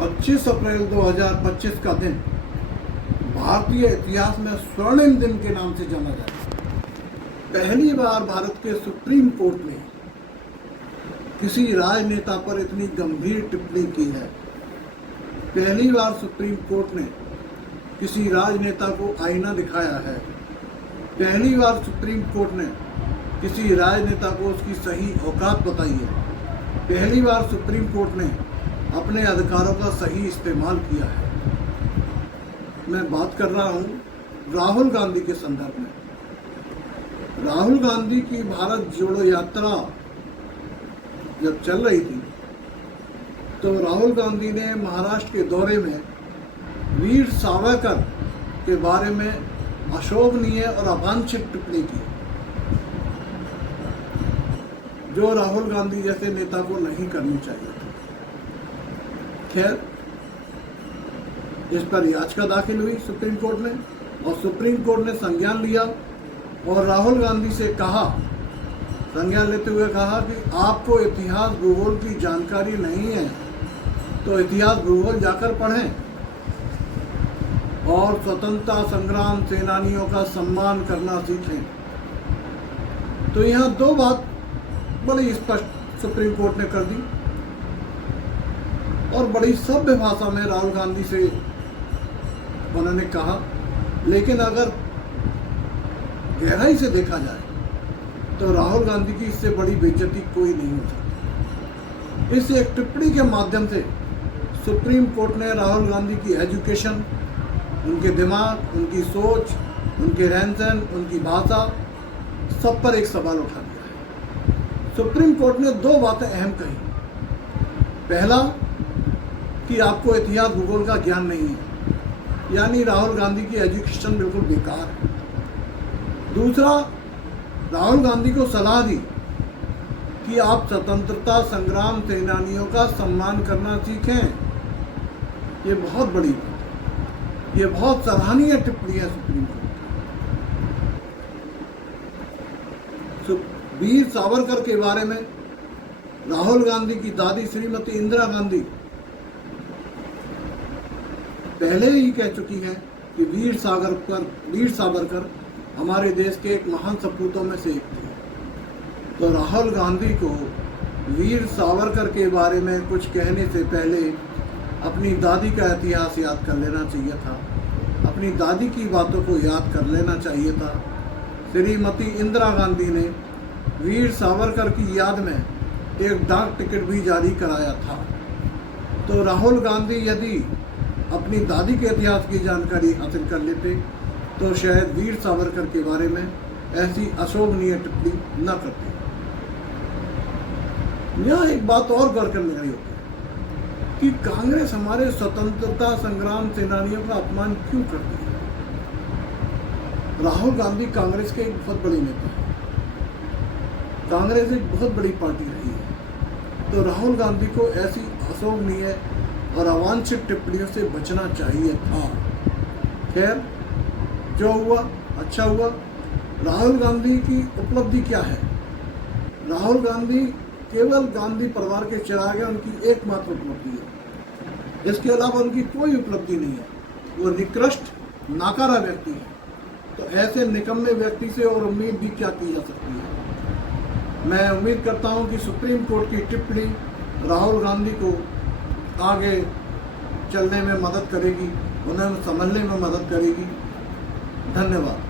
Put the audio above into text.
25 अप्रैल 2025 का दिन भारतीय इतिहास में स्वर्णिम दिन के नाम से जाना जाता है। पहली बार भारत के सुप्रीम कोर्ट ने किसी राजनेता पर इतनी गंभीर टिप्पणी की है। पहली बार सुप्रीम कोर्ट ने किसी राजनेता को आईना दिखाया है। पहली बार सुप्रीम कोर्ट ने किसी राजनेता को उसकी सही औकात बताई है। पहली बार सुप्रीम कोर्ट ने अपने अधिकारों का सही इस्तेमाल किया है। मैं बात कर रहा हूं राहुल गांधी के संदर्भ में। राहुल गांधी की भारत जोड़ो यात्रा जब चल रही थी तो राहुल गांधी ने महाराष्ट्र के दौरे में वीर सावरकर के बारे में अशोभनीय और अवांछित टिप्पणी की, जो राहुल गांधी जैसे नेता को नहीं करनी चाहिए थी। खैर, इस पर याचिका दाखिल हुई सुप्रीम कोर्ट में और सुप्रीम कोर्ट ने संज्ञान लिया और राहुल गांधी से कहा, संज्ञान लेते हुए कहा कि आपको इतिहास भूगोल की जानकारी नहीं है तो इतिहास भूगोल जाकर पढ़ें और स्वतंत्रता संग्राम सेनानियों का सम्मान करना सीखें। तो यहाँ दो बात बड़ी स्पष्ट सुप्रीम कोर्ट ने कर दी और बड़ी सभ्य भाषा में राहुल गांधी से उन्होंने कहा। लेकिन अगर गहराई से देखा जाए तो राहुल गांधी की इससे बड़ी बेइज्जती कोई नहीं हो सकती। इस एक टिप्पणी के माध्यम से सुप्रीम कोर्ट ने राहुल गांधी की एजुकेशन, उनके दिमाग, उनकी सोच, उनके रहन सहन, उनकी भाषा, सब पर एक सवाल उठा दिया है। सुप्रीम कोर्ट ने दो बातें अहम कही। पहला कि आपको इतिहास भूगोल का ज्ञान नहीं है, यानी राहुल गांधी की एजुकेशन बिल्कुल बेकार है। दूसरा, राहुल गांधी को सलाह दी कि आप स्वतंत्रता संग्राम सेनानियों का सम्मान करना सीखें। ये बहुत बड़ी बात है, ये बहुत सराहनीय टिप्पणी है सुप्रीम कोर्ट। वीर सावरकर के बारे में राहुल गांधी की दादी श्रीमती इंदिरा गांधी पहले ही कह चुकी हैं कि वीर सावरकर हमारे देश के एक महान सपूतों में से एक थे। तो राहुल गांधी को वीर सावरकर के बारे में कुछ कहने से पहले अपनी दादी का इतिहास याद कर लेना चाहिए था, अपनी दादी की बातों को याद कर लेना चाहिए था। श्रीमती इंदिरा गांधी ने वीर सावरकर की याद में एक डाक टिकट भी जारी कराया था। तो राहुल गांधी यदि अपनी दादी के इतिहास की जानकारी हासिल कर लेते तो शायद वीर सावरकर के बारे में ऐसी अशोभनीय टिप्पणी न करते। यहाँ एक बात और गौर करने वाली होती है कि कांग्रेस हमारे स्वतंत्रता संग्राम सेनानियों का अपमान क्यों करती है। राहुल गांधी कांग्रेस के एक बहुत बड़े नेता हैं, कांग्रेस एक बहुत बड़ी पार्टी रही है। तो राहुल गांधी को ऐसी अशोभनीय और अवांछित टिप्पणियों से बचना चाहिए था। खैर, जो हुआ अच्छा हुआ। राहुल गांधी की उपलब्धि क्या है? राहुल गांधी केवल गांधी परिवार के चिराग है, उनकी एकमात्र उपलब्धि है। इसके अलावा उनकी कोई उपलब्धि नहीं है। वो निकृष्ट नाकारा व्यक्ति है। तो ऐसे निकम्मे व्यक्ति से और उम्मीद भी क्या की जा सकती है। मैं उम्मीद करता हूं कि सुप्रीम कोर्ट की टिप्पणी राहुल गांधी को आगे चलने में मदद करेगी, उन्हें समझने में मदद करेगी। धन्यवाद।